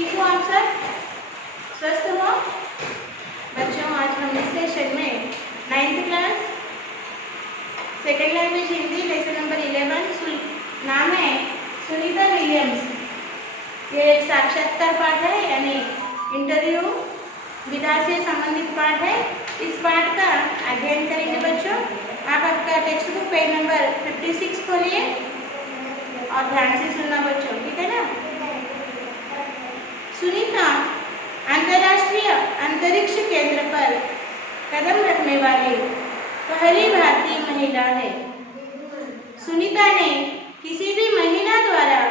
ठीक हो आप सब? स्वस्थ हो बच्चों? आज हम इस सेशन में 9th class second language Hindi lesson number 11 नाम है सुनीता विलियम्स। ये एक साक्षात्कार पाठ है, यानी इंटरव्यू विधा से संबंधित पाठ है। इस पाठ का अध्ययन करेंगे बच्चों। आप आपका टेक्स्ट बुक पेज नंबर 56 खोलिए और ध्यान से सुनना बच्चों, ठीक है ना। सुनीता अंतर्राष्ट्रीय अंतरिक्ष केंद्र पर कदम रखने वाली पहली भारतीय महिला है। सुनीता ने किसी भी महिला द्वारा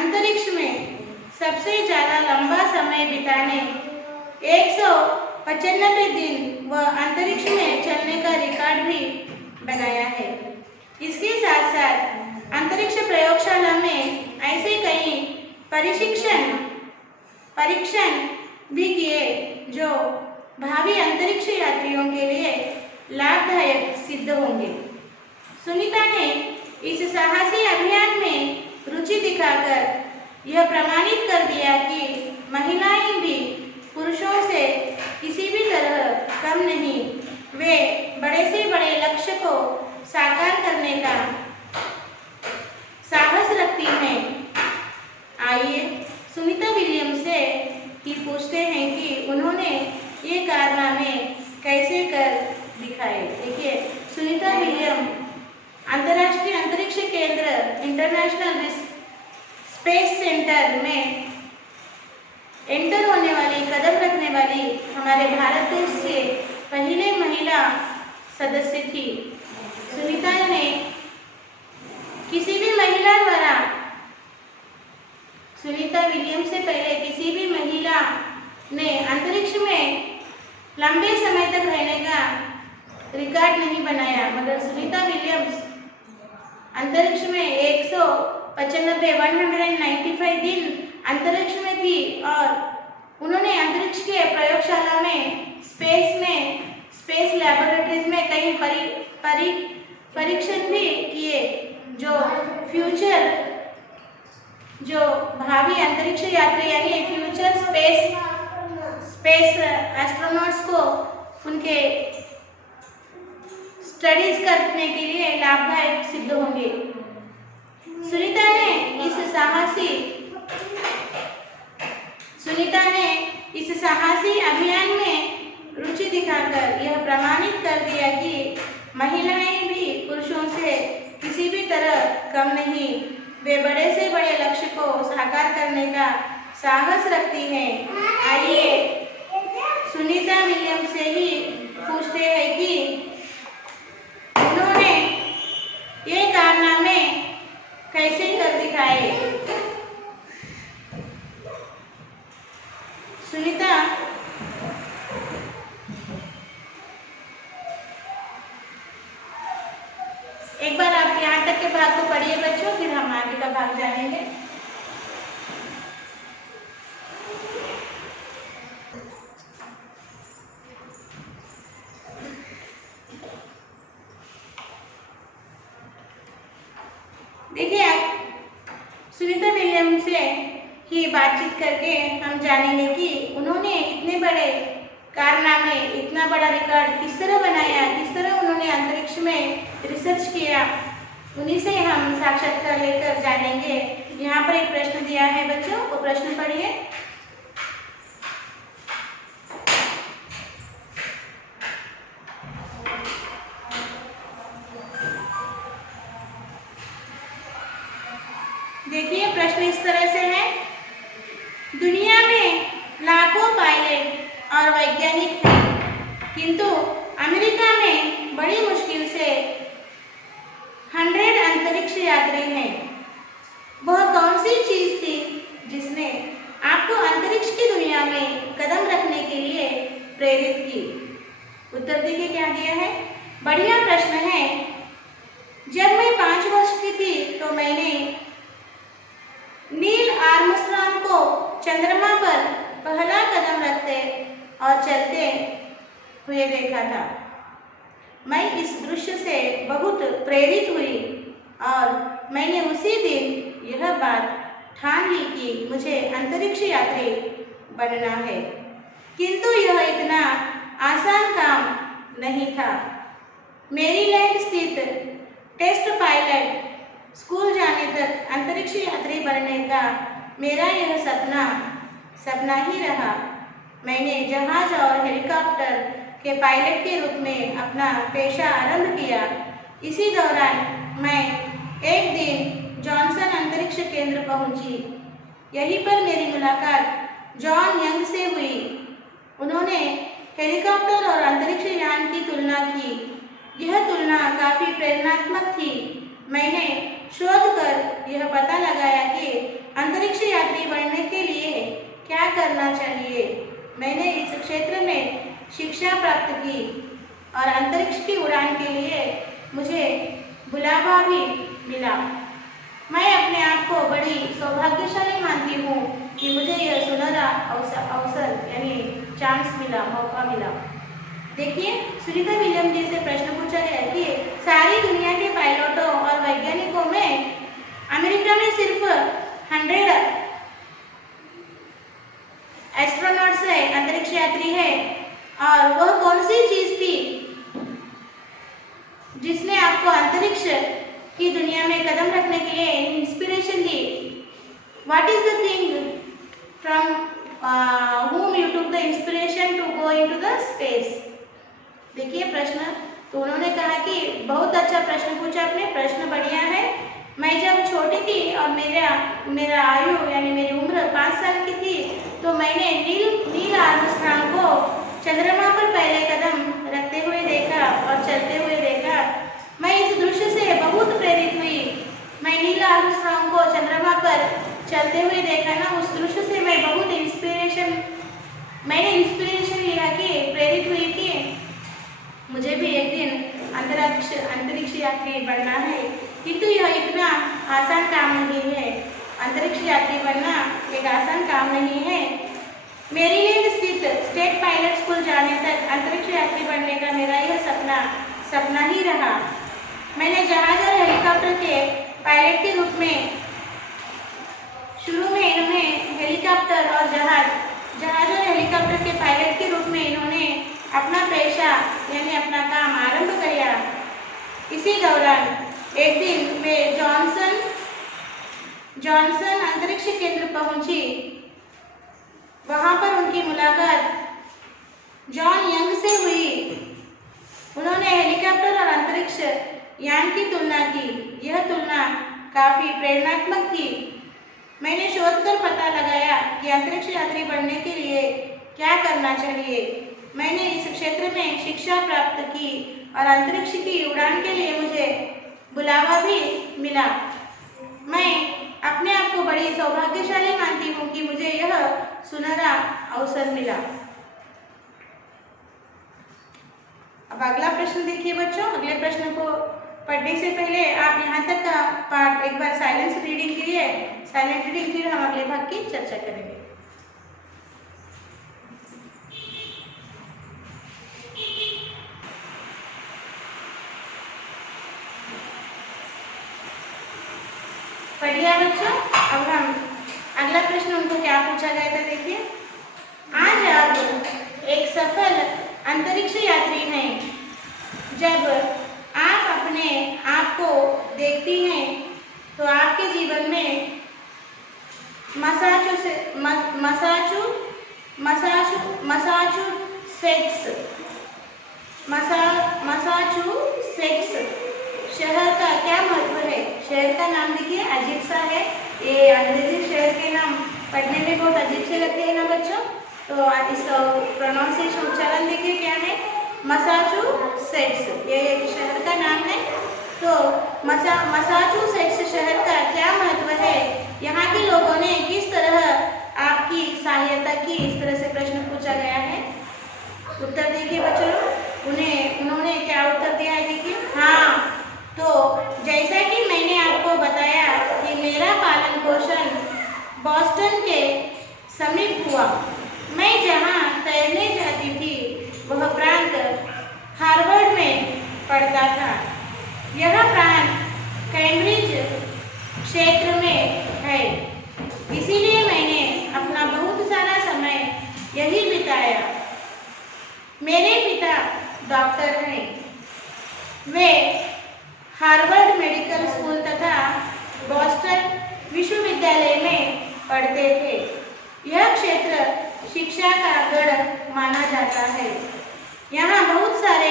अंतरिक्ष में सबसे ज्यादा लंबा समय बिताने 195 दिन व अंतरिक्ष में चलने का रिकॉर्ड भी बनाया है। इसके साथ साथ अंतरिक्ष प्रयोगशाला में ऐसे कई परीक्षण भी किए जो भावी अंतरिक्ष यात्रियों के लिए लाभदायक सिद्ध होंगे। सुनीता ने इस साहसी अभियान में रुचि दिखाकर यह प्रमाणित कर दिया कि महिलाएं भी पुरुषों से किसी भी तरह कम नहीं, वे बड़े से बड़े लक्ष्य को साकार करने का साहस रखती हैं। आइए सुनीता विलियम्स से ही पूछते हैं कि उन्होंने ये कारनामे कैसे कर दिखाए। देखिए, सुनीता विलियम अंतर्राष्ट्रीय अंतरिक्ष केंद्र इंटरनेशनल स्पेस सेंटर में एंटर होने वाली, कदम रखने वाली हमारे भारत देश से पहले महिला सदस्य थी। सुनीता ने किसी भी महिला द्वारा, सुनीता विलियम्स से पहले किसी भी महिला ने अंतरिक्ष में लंबे समय तक रहने का रिकॉर्ड नहीं बनाया, मगर सुनीता विलियम्स अंतरिक्ष में 195 दिन अंतरिक्ष में थी और उन्होंने अंतरिक्ष के प्रयोगशाला में स्पेस लैबोरेटरीज में कई परीक्षण भी किए जो भावी अंतरिक्ष यात्री यानी फ्यूचर स्पेस एस्ट्रोनॉट्स को उनके स्टडीज करने के लिए लाभदायक सिद्ध होंगे। सुनीता ने इस साहसी अभियान में रुचि दिखाकर यह प्रमाणित कर दिया कि महिलाएं भी पुरुषों से किसी भी तरह कम नहीं, वे बड़े से बड़े लक्ष्य को साकार करने का साहस रखती हैं। आइए सुनीता विलियम्स से ही पूछते हैं कि उन्होंने ये कारनामे कैसे कर दिखाए। सुनीता, एक बार आप यहाँ तक के भाग को पढ़िए बच्चों, फिर हम आगे का भाग जानेंगे। देखिए, सुनीता विलियम्स से ही बातचीत करके हम जानेंगे कि उन्होंने इतने बड़े कारनामे, इतना बड़ा रिकॉर्ड किस तरह बनाया, किस तरह उन्होंने अंतरिक्ष में रिसर्च किया। उन्हीं से हम साक्षात्कार लेकर जानेंगे। यहाँ पर एक प्रश्न दिया है बच्चों, वो प्रश्न पढ़िए। देखिए, प्रश्न इस तरह से है, दुनिया में लाखों पायलट और वैज्ञानिक हैं, किंतु अमेरिका में बड़ी मुश्किल से 100 अंतरिक्ष यात्री हैं। वह कौन सी चीज थी जिसने आपको अंतरिक्ष की दुनिया में कदम रखने के लिए प्रेरित की? उत्तर देखिए क्या दिया है। बढ़िया प्रश्न है। जब मैं 5 वर्ष की थी तो मैंने नील आर्मस्ट्रांग को चंद्रमा पर पहला कदम रखते और चलते हुए देखा था। मैं इस दृश्य से बहुत प्रेरित हुई और मैंने उसी दिन यह बात ठान ली कि मुझे अंतरिक्ष यात्री बनना है, किंतु यह इतना आसान काम नहीं था। मैरीलैंड स्थित टेस्ट पायलट स्कूल जाने तक अंतरिक्ष यात्री बनने का मेरा यह सपना ही रहा। मैंने जहाज और हेलीकॉप्टर के पायलट के रूप में अपना पेशा आरंभ किया। इसी दौरान मैं एक दिन जॉनसन अंतरिक्ष केंद्र पहुंची। यहीं पर मेरी मुलाकात जॉन यंग से हुई। उन्होंने हेलीकॉप्टर और अंतरिक्ष यान की तुलना की। यह तुलना काफ़ी प्रेरणात्मक थी। मैंने शोध कर यह पता लगाया कि अंतरिक्ष यात्री बनने के लिए क्या करना चाहिए। मैंने इस क्षेत्र में शिक्षा प्राप्त की और अंतरिक्ष की उड़ान के लिए मुझे बुलावा भी मिला। मैं अपने आप को बड़ी सौभाग्यशाली मानती हूँ कि मुझे यह सुनहरा अवसर यानी चांस मिला, मौका मिला। देखिए, सुनीता विलियम जी से प्रश्न पूछा गया कि सारी दुनिया के पायलटों और वैज्ञानिकों में अमेरिका में सिर्फ 100 एस्ट्रोनॉट्स है, अंतरिक्ष यात्री है, और वह कौन सी चीज थी जिसने आपको अंतरिक्ष की दुनिया में कदम रखने के लिए inspiration the? What is the thing from whom you took the inspiration to go into the space? देखिए प्रश्न, तो उन्होंने कहा कि बहुत अच्छा प्रश्न पूछा आपने, प्रश्न बढ़िया है। मैं जब छोटी थी और मेरा आयु यानी मेरी उम्र 5 साल की थी, तो मैंने नील आर्मस्ट्रांग को चंद्रमा पर पहले कदम रखते हुए देखा और चलते हुए देखा। मैं इस दृश्य से बहुत प्रेरित हुई। मैं नील आर्मस्ट्रांग को चंद्रमा पर चलते हुए देखा ना, उस दृश्य से मैं बहुत मैंने इंस्पिरेशन लिया कि प्रेरित हुई कि मुझे भी एक दिन अंतरिक्ष यात्री बनना है, किंतु यह इतना आसान काम नहीं है। अंतरिक्ष यात्री बनना एक आसान काम नहीं है। मैरीलैंड स्थित स्टेट पायलट स्कूल जाने तक अंतरिक्ष यात्री बनने का मेरा यह सपना ही रहा। मैंने जहाज और हेलीकॉप्टर के पायलट के रूप में शुरू में इन्होंने हेलीकॉप्टर और जहाज और हेलीकॉप्टर के पायलट के रूप में इन्होंने अपना पेशा यानी अपना काम आरंभ किया। इसी दौरान एक दिन वे जॉनसन अंतरिक्ष केंद्र पहुंची। वहां पर उनकी मुलाकात जॉन यंग से हुई। उन्होंने हेलीकॉप्टर और अंतरिक्ष यान की तुलना की। यह तुलना काफी प्रेरणात्मक थी। मैंने शोध कर पता लगाया कि अंतरिक्ष यात्री बनने के लिए क्या करना चाहिए। मैंने इस क्षेत्र में शिक्षा प्राप्त की और अंतरिक्ष की उड़ान के लिए मुझे बुलावा भी मिला। मैं अपने आप को बड़ी सौभाग्यशाली मानती हूँ कि मुझे यह सुनहरा अवसर मिला। अब अगला प्रश्न देखिए बच्चों। अगले प्रश्न को पढ़ने से पहले आप यहाँ तक का पार्ट एक बार साइलेंट रीडिंग फिर हम अगले भाग की चर्चा करेंगे। पढ़िए बच्चों। अब हम अगला प्रश्न उनको क्या पूछा गया था देखिए। आज आप एक सफल अंतरिक्ष यात्री हैं। जब आप अपने आप को देखती हैं तो आपके जीवन में मसाचुसेट्स शहर का क्या महत्व है? शहर का नाम देखिए अजीब सा है। ये अंग्रेजी शहर के नाम पढ़ने में बहुत अजीब से लगते हैं ना बच्चों, तो इसका प्रोनाउंसिएशन उच्चारण देखिए क्या है, मसाचुसेट्स। ये एक शहर का नाम है। तो मसाचुसेट्स शहर का क्या महत्व है? यहाँ के लोगों ने किस तरह आपकी सहायता की? इस तरह से प्रश्न पूछा गया है। उत्तर देखिए बच्चों। उन्होंने क्या उत्तर दिया है देखिए। हाँ, तो जैसा कि मैंने आपको बताया कि मेरा पालन पोषण बॉस्टन के समीप हुआ। मैं जहाँ तैरने जाती थी वह प्रांत हार्वर्ड में पड़ता था। यह प्रांत कैम्ब्रिज क्षेत्र में है। मेरे पिता डॉक्टर हैं। वे हार्वर्ड मेडिकल स्कूल तथा बॉस्टन विश्वविद्यालय में पढ़ते थे। यह क्षेत्र शिक्षा का गढ़ माना जाता है। यहाँ बहुत सारे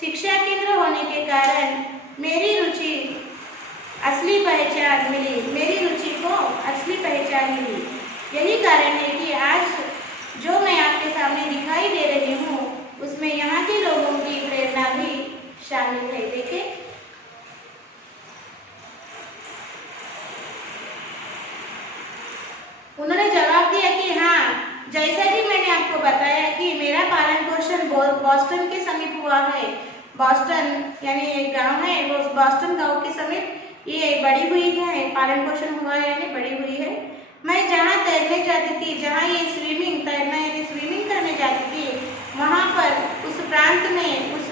शिक्षा केंद्र होने के कारण मेरी रुचि असली पहचान मिली, मेरी रुचि को असली पहचान मिली। यही कारण है कि आज जो मैं आपके सामने दिखाई दे रही हूँ उसमें यहाँ के लोगों की प्रेरणा भी शामिल है। देखिए, उन्होंने जवाब दिया कि हाँ, जैसा कि मैंने आपको बताया कि मेरा पालन पोषण बॉस्टन के समीप हुआ है। बॉस्टन यानी एक गांव है, वो बॉस्टन गांव के समीप ये बड़ी हुई है, पालन पोषण हुआ है यानी बड़ी हुई है। मैं जहाँ तैरने जाती थी, जहाँ ये तैरना यानी स्विमिंग करने जाती थी, वहाँ पर उस प्रांत में, उस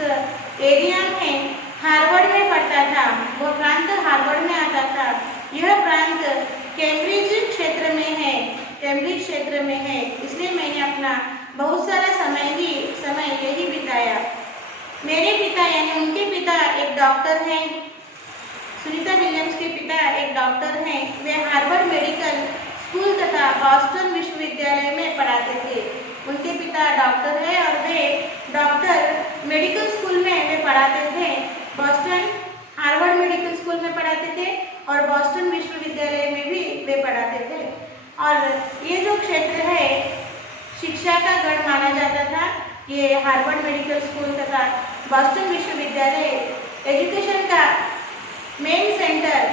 एरिया में हार्वर्ड में पढ़ता था। वो प्रांत हार्वर्ड में आता था। यह प्रांत कैम्ब्रिज क्षेत्र में है, कैम्ब्रिज क्षेत्र में है। इसलिए मैंने अपना बहुत सारा समय यही बिताया। मेरे पिता यानी उनके पिता एक डॉक्टर हैं। सुनीता विलियम्स के पिता एक डॉक्टर हैं। वे हार्वर्ड मेडिकल स्कूल तथा बॉस्टन विश्वविद्यालय में पढ़ाते थे। उनके पिता डॉक्टर हैं और वे डॉक्टर मेडिकल स्कूल में वे पढ़ाते थे। बॉस्टन हार्वर्ड मेडिकल स्कूल में पढ़ाते थे और बॉस्टन विश्वविद्यालय में भी वे पढ़ाते थे। और ये जो क्षेत्र है शिक्षा का गढ़ माना जाता था। ये हार्वर्ड मेडिकल स्कूल तथा बॉस्टन विश्वविद्यालय एजुकेशन का मेन सेंटर,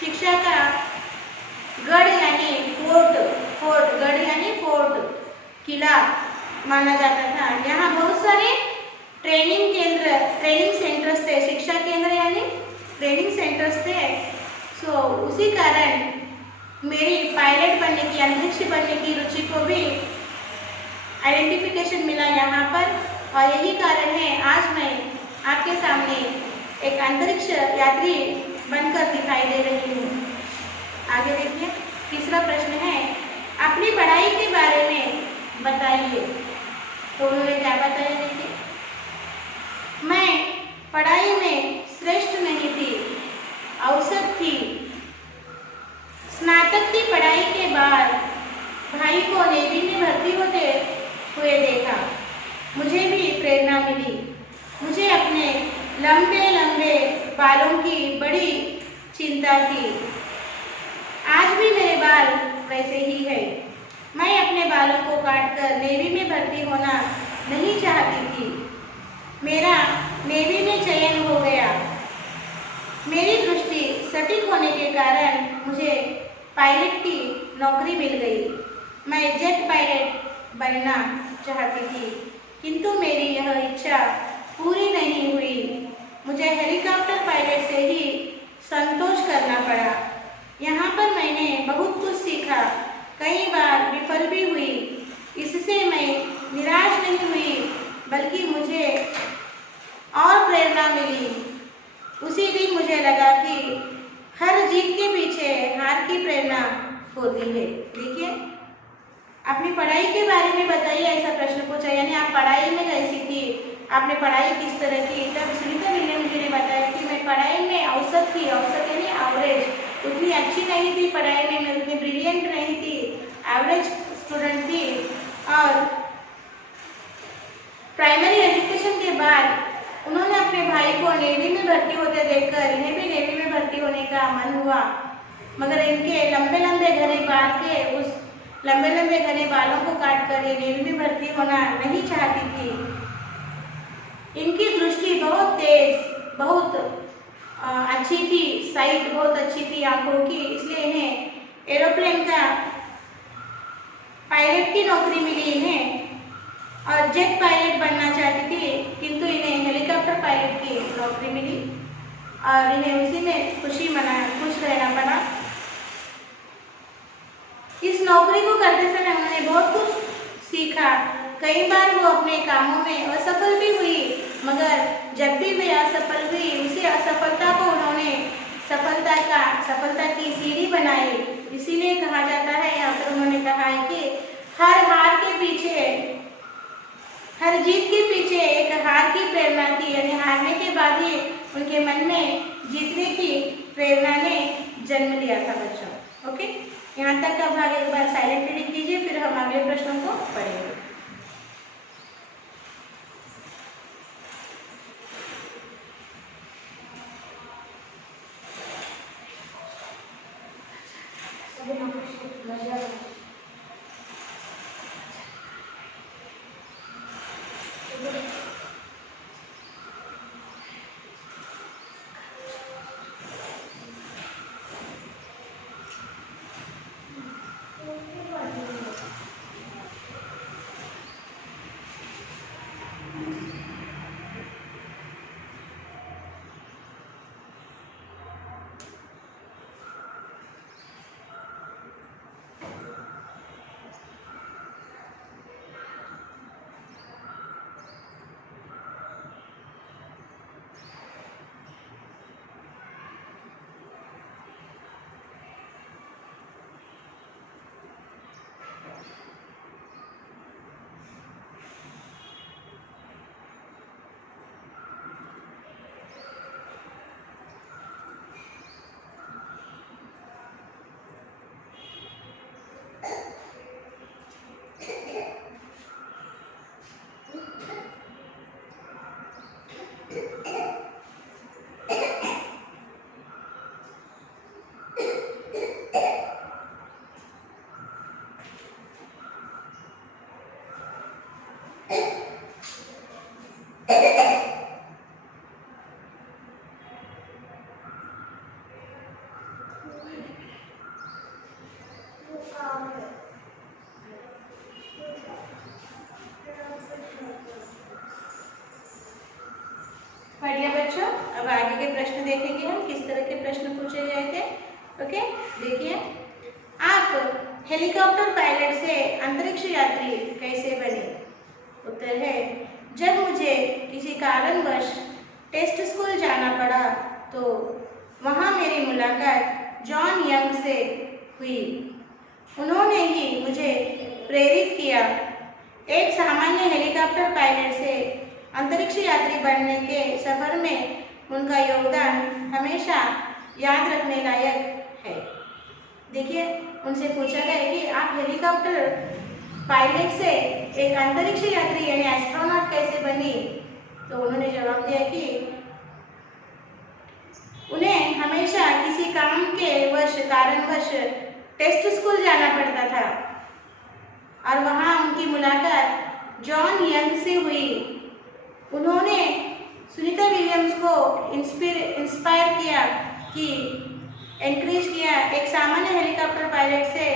शिक्षा का गढ़ यानी फोर्ट, गढ़ यानी फोर्ट, किला माना जाता था। यहाँ बहुत सारे ट्रेनिंग सेंटर्स थे। शिक्षा केंद्र यानी ट्रेनिंग सेंटर्स थे। सो उसी कारण मेरी पायलट बनने की, अंतरिक्ष बनने की रुचि को भी आइडेंटिफिकेशन मिला यहाँ पर। और यही कारण है आज मैं आपके सामने एक अंतरिक्ष यात्री बनकर दिखाई दे रही हूँ। आगे देखिए, तीसरा प्रश्न है, अपनी पढ़ाई के बारे में बताइए। तो उन्होंने क्या बताया, देखिए, मैं पढ़ाई में श्रेष्ठ नहीं थी, औसत थी। स्नातक की पढ़ाई के बाद भाई को नेवी में भर्ती होते हुए देखा। मुझे भी प्रेरणा मिली। मुझे अपने लंबे लंबे बालों की बड़ी चिंता थी। आज भी मेरे बाल वैसे ही है। मैं अपने बालों को काटकर नेवी में भर्ती होना नहीं चाहती थी। मेरा नेवी में चयन हो गया। मेरी दृष्टि सटीक होने के कारण मुझे पायलट की नौकरी मिल गई। मैं जेट पायलट बनना चाहती थी, किंतु मेरी यह इच्छा पूरी नहीं हुई। मुझे हेलीकॉप्टर पायलट से ही संतोष करना पड़ा। यहाँ पर मैंने बहुत कुछ सीखा, कई बार विफल भी हुई। इससे मैं निराश नहीं हुई, बल्कि मुझे और प्रेरणा मिली। उसी दिन मुझे लगा कि हर जीत के पीछे हार की प्रेरणा होती है। देखिए, अपनी पढ़ाई के बारे में बताइए, ऐसा प्रश्न पूछा। यानी आप पढ़ाई में कैसी थी, आपने पढ़ाई किस तरह की। तब सुनीता विलियम्स जी ने बताया कि मैं पढ़ाई में औसत थी। औसत यानी एवरेज, उतनी अच्छी नहीं थी पढ़ाई में, मैं उतनी ब्रिलियंट नहीं थी, एवरेज स्टूडेंट थी। और प्राइमरी एजुकेशन के बाद उन्होंने अपने भाई को नेवी में भर्ती होते देखकर इन्हें भी नेवी में भर्ती होने का मन हुआ। मगर इनके लंबे लंबे घने बाल के, उस लंबे लंबे घने बालों को काटकर ये नेवी में भर्ती होना नहीं चाहती थी। इनकी दृष्टि बहुत तेज, बहुत अच्छी थी, साइट बहुत अच्छी थी आंखों की, इसलिए इन्हें एरोप्लेन का पायलट की नौकरी मिली इन्हें। और जेट पायलट बनना चाहती थी, किंतु इन्हें हेलीकॉप्टर पायलट की नौकरी मिली और इन्हें उसी में खुश रहना पड़ा। इस नौकरी को करते समय उन्होंने बहुत कुछ सीखा। कई बार वो अपने कामों में असफल भी हुई, मगर जब भी वे असफल हुई, उसी असफलता को उन्होंने सफलता की सीढ़ी बनाई। इसीलिए कहा जाता है, यहाँ पर उन्होंने कहा है कि हर हर जीत के पीछे एक हार की प्रेरणा थी, यानी हारने के बाद ही उनके मन में जीतने की प्रेरणा ने जन्म लिया था बच्चों। ओके, यहाँ तक का भाग एक बार साइलेंटली लिख दीजिए, फिर हम अगले प्रश्नों को पढ़ेंगे। बढ़िया बच्चों, अब आगे के प्रश्न देखेंगे हम किस तरह के प्रश्न पूछे गए थे। ओके, देखिए, आप हेलीकॉप्टर पायलट से अंतरिक्ष यात्री कैसे बने? उत्तर है, जब मुझे किसी कारणवश टेस्ट स्कूल जाना पड़ा तो वहाँ मेरी मुलाकात जॉन यंग से हुई। उन्होंने ही मुझे प्रेरित किया। एक सामान्य हेलीकॉप्टर पायलट से अंतरिक्ष यात्री बनने के सफर में उनका योगदान हमेशा याद रखने लायक है। देखिए, उनसे पूछा गया कि आप हेलीकॉप्टर पायलट से एक अंतरिक्ष यात्री यानी एस्ट्रोनॉट कैसे बनी? तो उन्होंने जवाब दिया कि उन्हें हमेशा किसी काम के कारणवश टेस्ट स्कूल जाना पड़ता था और वहाँ उनकी मुलाकात जॉन यंग से हुई। उन्होंने सुनीता विलियम्स को इंस्पायर किया कि एनकरेज किया एक सामान्य हेलीकॉप्टर पायलट से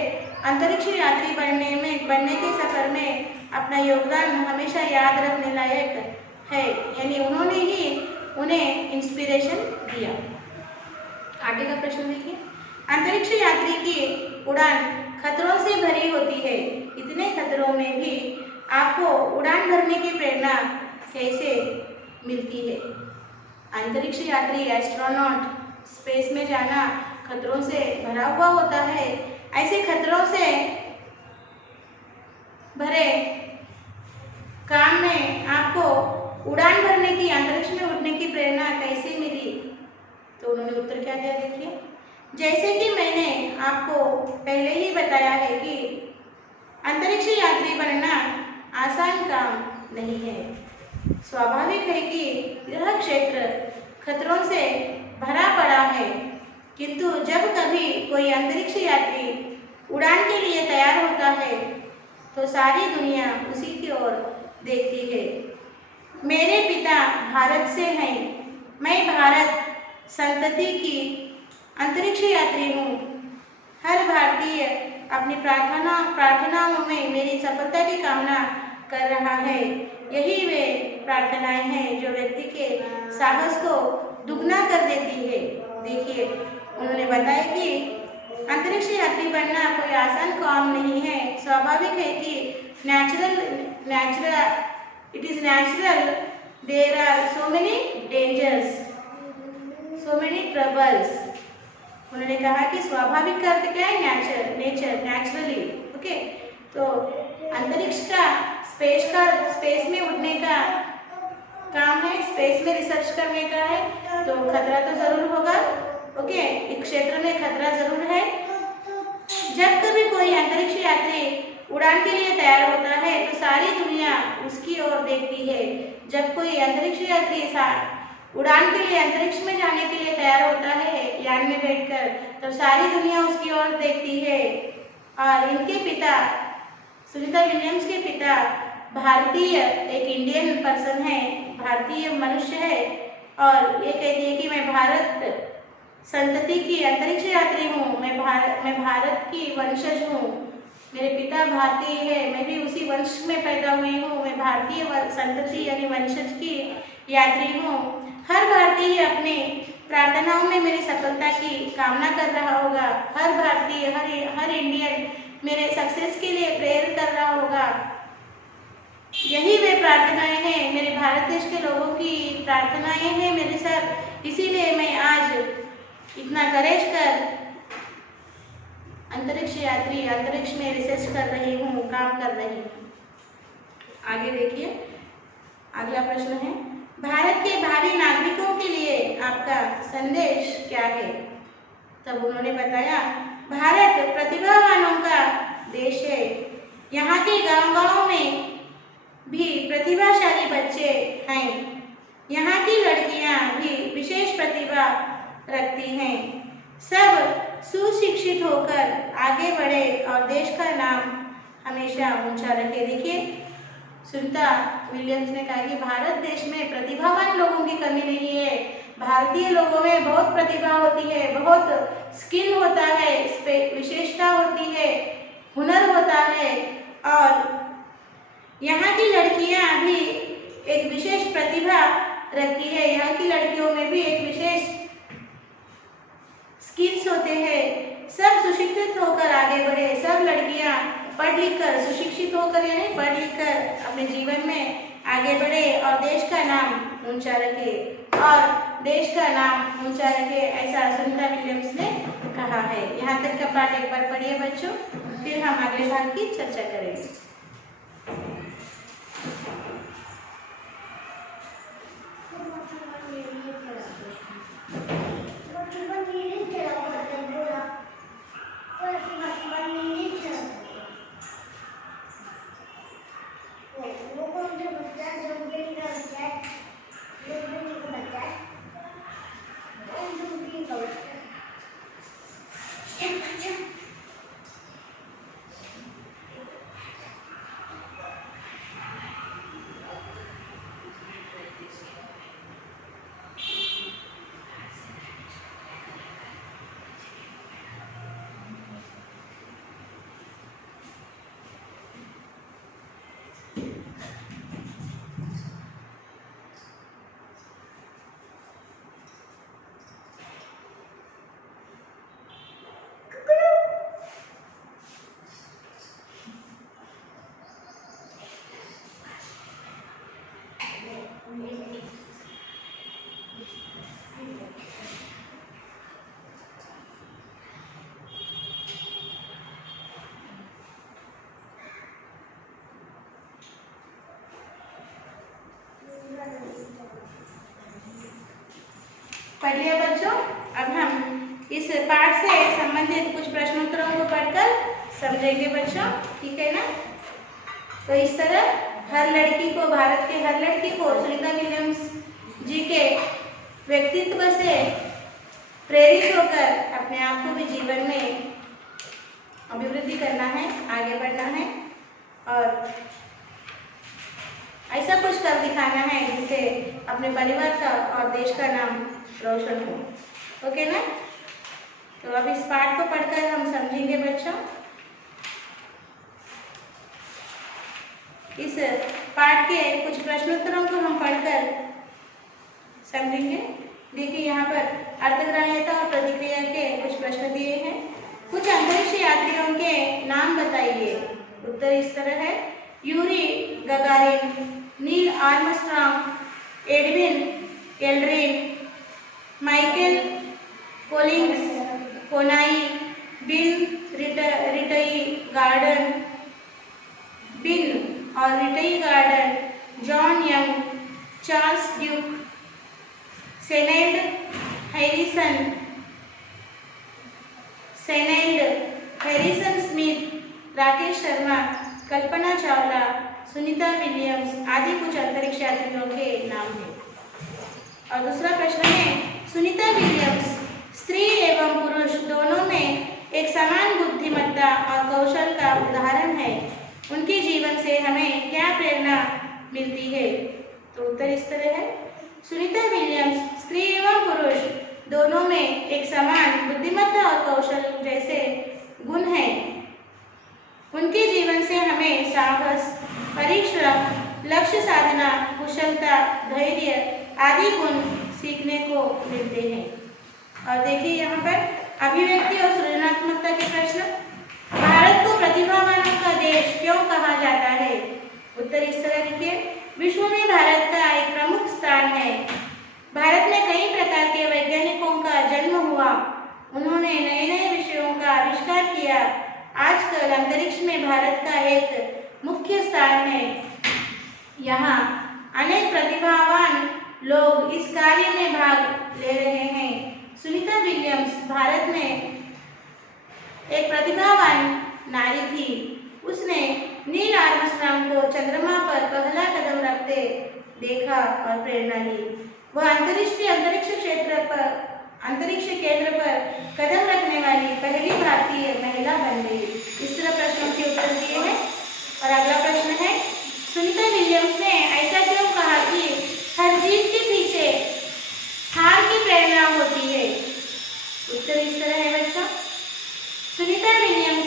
अंतरिक्ष यात्री बनने के सफर में अपना योगदान हमेशा याद रखने लायक है, यानी उन्होंने ही उन्हें इंस्पिरेशन दिया। आगे का प्रश्न देखिए, अंतरिक्ष यात्री की उड़ान खतरों से भरी होती है। इतने खतरों में भी आपको उड़ान भरने की प्रेरणा कैसे मिलती है? अंतरिक्ष यात्री एस्ट्रोनॉट स्पेस में जाना खतरों से भरा हुआ होता है। ऐसे खतरों से भरे काम में आपको उड़ान भरने की, अंतरिक्ष में उड़ने की प्रेरणा कैसे मिली? तो उन्होंने उत्तर क्या दिया, देखिए, जैसे कि मैंने आपको पहले ही बताया है कि अंतरिक्ष यात्री बनना आसान काम नहीं है। स्वाभाविक है कि यह क्षेत्र खतरों से भरा पड़ा है, किंतु जब कभी कोई अंतरिक्ष यात्री उड़ान के लिए तैयार होता है तो सारी दुनिया उसी की ओर देखती है। मेरे पिता भारत से हैं, मैं भारत संतति की अंतरिक्ष यात्री हूँ। हर भारतीय अपनी प्रार्थनाओं में मेरी सफलता की कामना कर रहा है। यही वे प्रार्थनाएं हैं जो व्यक्ति के साहस को दुगना कर देती है। देखिए, उन्होंने बताया कि अंतरिक्ष यात्री बनना कोई आसान काम नहीं है। स्वाभाविक है कि it is natural, there are so many dangers, so many troubles. उन्होंने कहा कि स्वाभाविक का अर्थ क्या है? नेचुरली। ओके, तो अंतरिक्ष का स्पेस में उड़ने का काम है, स्पेस में रिसर्च करने का है, तो खतरा तो जरूर होगा। ओके, इस क्षेत्र में खतरा जरूर है। जब कभी कोई अंतरिक्ष यात्री उड़ान के लिए तैयार होता है तो सारी दुनिया उसकी ओर देखती है। जब कोई अंतरिक्ष यात्री उड़ान के लिए अंतरिक्ष में जाने के लिए तैयार होता है यान में बैठकर, तो सारी दुनिया उसकी ओर देखती है। और इनके पिता, सुनीता विलियम्स के पिता भारतीय, एक इंडियन पर्सन है, भारतीय मनुष्य है, और ये कहती है कि मैं भारत संतति की अंतरिक्ष यात्री हूँ, मैं भारत की वंशज हूँ, मेरे पिता भारतीय है, मैं भी उसी वंश में पैदा हुई हूँ, मैं भारतीय संतति यानी वंशज की यात्री हूँ। हर भारतीय अपनी प्रार्थनाओं में मेरी सफलता की कामना कर रहा होगा। हर भारतीय, हर इंडियन मेरे सक्सेस के लिए प्रेयर कर रहा होगा। यही वे प्रार्थनाएं हैं, मेरे भारत देश के लोगों की प्रार्थनाएं हैं मेरे साथ। इसीलिए मैं आज इतना करेज कर अंतरिक्ष यात्री, अंतरिक्ष में रिसर्च कर रही हूँ, काम कर रही हूँ। आगे देखिए, अगला प्रश्न है, भारत के भावी नागरिकों के लिए आपका संदेश क्या है? तब उन्होंने बताया, भारत प्रतिभावानों का देश है। यहाँ के गांव-गांव में भी प्रतिभाशाली बच्चे हैं। यहाँ की लड़कियाँ भी विशेष प्रतिभा रखती हैं। सब सुशिक्षित होकर आगे बढ़े और देश का नाम हमेशा ऊंचा रखे। देखिए, सुनीता विलियम्स ने कहा कि भारत देश में प्रतिभावान लोगों की कमी नहीं है। भारतीय लोगों में बहुत प्रतिभा होती है, बहुत स्किल होता है, विशेषता होती है, हुनर होता है, और यहाँ की लड़कियाँ भी एक विशेष प्रतिभा रखती है। यहाँ की लड़कियों में भी एक विशेष स्किल्स होते हैं। सब सुशिक्षित होकर आगे बढ़े, सब लड़कियाँ पढ़ लिख कर, सुशिक्षित होकर यानी पढ़ लिख कर अपने जीवन में आगे बढ़े और देश का नाम ऊंचा रखे, और देश का नाम ऊंचा रखे, ऐसा सुनीता विलियम्स ने कहा है। यहाँ तक का पाठ एक बार पढ़िए बच्चों, फिर हम अगले भाग की चर्चा करेंगे। पढ़ लिया बच्चों। अब हम इस पाठ से संबंधित कुछ प्रश्नोत्तरों को पढ़कर समझेंगे बच्चों, ठीक है ना? तो इस तरह हर लड़की को, भारत के हर लड़की को सुनीता विलियम्स जी के व्यक्तित्व से प्रेरित होकर अपने आप को भी जीवन में अभिवृद्धि करना है, आगे बढ़ना है और ऐसा कुछ कर दिखाना है जिससे अपने परिवार का और देश का नाम रोशन हो। ओके ना? तो अब इस पाठ को पढ़कर हम समझेंगे बच्चों। इस पाठ के कुछ प्रश्नोत्तरों को हम पढ़कर समझेंगे। देखिए, यहाँ पर अर्थग्रहणीयता और प्रतिक्रिया के कुछ प्रश्न दिए हैं। कुछ अंतरिक्ष यात्रियों के नाम बताइए। उत्तर इस तरह है: Yuri Gagarin, Neil Armstrong, Edwin Aldrin, Michael Collins, कोनाई, बिन रिटई गार्डन, बिन ऑर्बिटरी गार्डन, जॉन यंग, चार्ल्स ड्यूक, सेनेड Harrison Smith, Rakesh Sharma, Kalpana Chawla, Sunita Williams आदि कुछ अंतरिक्ष यात्रियों के नाम हैं। और दूसरा प्रश्न है, सुनीता विलियम्स स्त्री एवं पुरुष दोनों में एक समान बुद्धिमत्ता और कौशल का उदाहरण है। उनके जीवन से हमें क्या प्रेरणा मिलती है? तो उत्तर इस तरह है, सुनीता विलियम्स स्त्री एवं पुरुष दोनों में एक समान बुद्धिमत्ता और कौशल जैसे गुण हैं। उनके जीवन से हमें साहस, परिश्रम, लक्ष्य साधना, कुशलता, धैर्य आदि गुण सीखने को मिलते हैं। और देखिए यहाँ पर अभिव्यक्ति और सृजनात्मकता के प्रश्न। भारत को प्रतिभावानों का देश क्यों कहा जाता है? उत्तर इस तरह लिखिए, विश्व में भारत का एक प्रमुख स्थान है। भारत में कई प्रकार के वैज्ञानिकों का जन्म हुआ। उन्होंने नए नए विषयों का आविष्कार किया। आजकल अंतरिक्ष में भारत का एक मुख्य स्थान है। यहाँ अनेक प्रतिभावान लोग इस कार्य में भाग ले रहे हैं। सुनीता विलियम्स भारत में एक प्रतिभावान नारी थी। उसने नील आर्मस्ट्रांग को चंद्रमा पर पहला कदम रखते देखा और प्रेरणा ली। वह अंतरिक्ष केंद्र पर कदम रखने वाली पहली भारतीय महिला बन गई। इस तरह प्रश्नों के उत्तर दिए हैं। और अगला प्रश्न है, सुनीता विलियम्स ने ऐसा क्यों कहा कि हर जीत के पीछे हार की प्रेरणा होती है? उत्तर इस तरह है बच्चों, सुनीता विलियम्स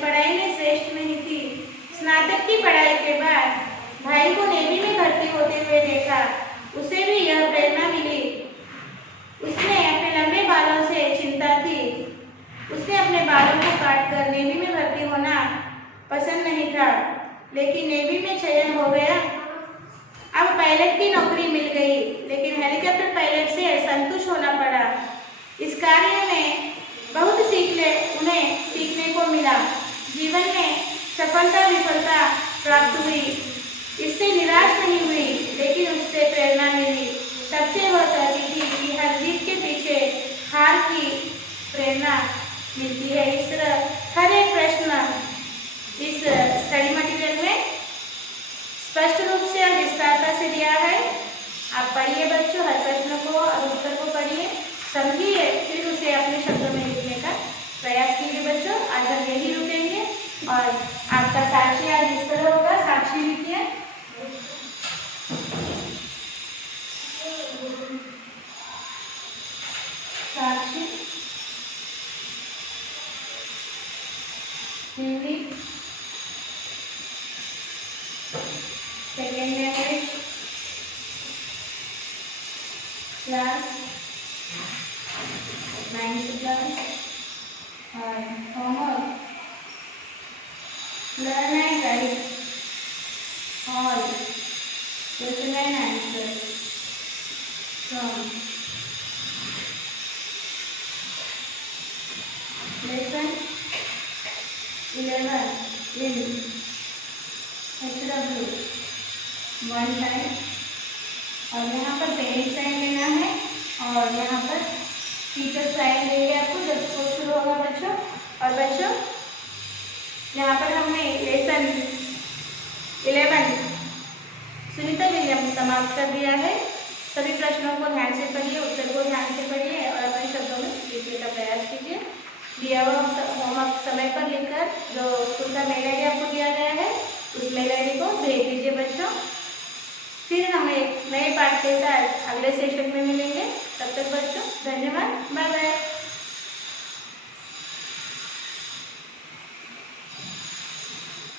पढ़ाई में श्रेष्ठ नहीं थी। स्नातक की पढ़ाई के बाद भाई को नेवी में भर्ती होते हुए देखा। उसे भी यह प्रेरणा मिली। उसने अपने लंबे बालों से चिंता थी। उसने अपने बालों को काटकर नेवी में भर्ती होना पसंद नहीं था, लेकिन नेवी में चयन हो गया। अब पायलट की नौकरी मिल गई, लेकिन हेलीकॉप्टर पायलट से संतुष्ट होना पड़ा। इस कार्य में बहुत उन्हें सीखने को मिला। जीवन में सफलता विफलता प्राप्त हुई, इससे निराश नहीं हुई, लेकिन उससे प्रेरणा मिली। सबसे वह कहती थी कि हर जीत के पीछे हार की प्रेरणा मिलती है। इस तरह हर एक प्रश्न इस स्टडी मटेरियल में स्पष्ट रूप से और विस्तारता से दिया है। आप पढ़िए बच्चों, हर प्रश्न को और उत्तर को पढ़िए, समझिए, फिर उसे अपने शब्दों में लिखने का प्रयास कीजिए बच्चों। आज हम यही रुकेंगे और आपका साक्षी आज इस तरह होगा। साक्षी लिखिए, Sakshi Hindi second language class 9th class और homework learn and write all question and answer from lesson 11 in HW one time. और यहाँ पर पेरेंट्स साइन लेना है और यहाँ पर टीचर साइन देंगे आपको जब स्कूल शुरू होगा बच्चों। और बच्चों यहाँ पर हमने लेसन 11 सुनीता विलियम्स समाप्त कर दिया है। सभी प्रश्नों को ध्यान से पढ़िए, उत्तर को ध्यान से पढ़िए और अपने शब्दों में लिखने का प्रयास कीजिए। दिया हुआ होमवर्क समय पर लिखकर जो स्कूल का मेल आईडी आपको दिया गया है उस मेल आईडी को भेज दीजिए बच्चों। फिर हम एक नए पाठ के साथ अगले सेशन में मिलेंगे। तब तक बच्चों धन्यवाद, बाय बाय।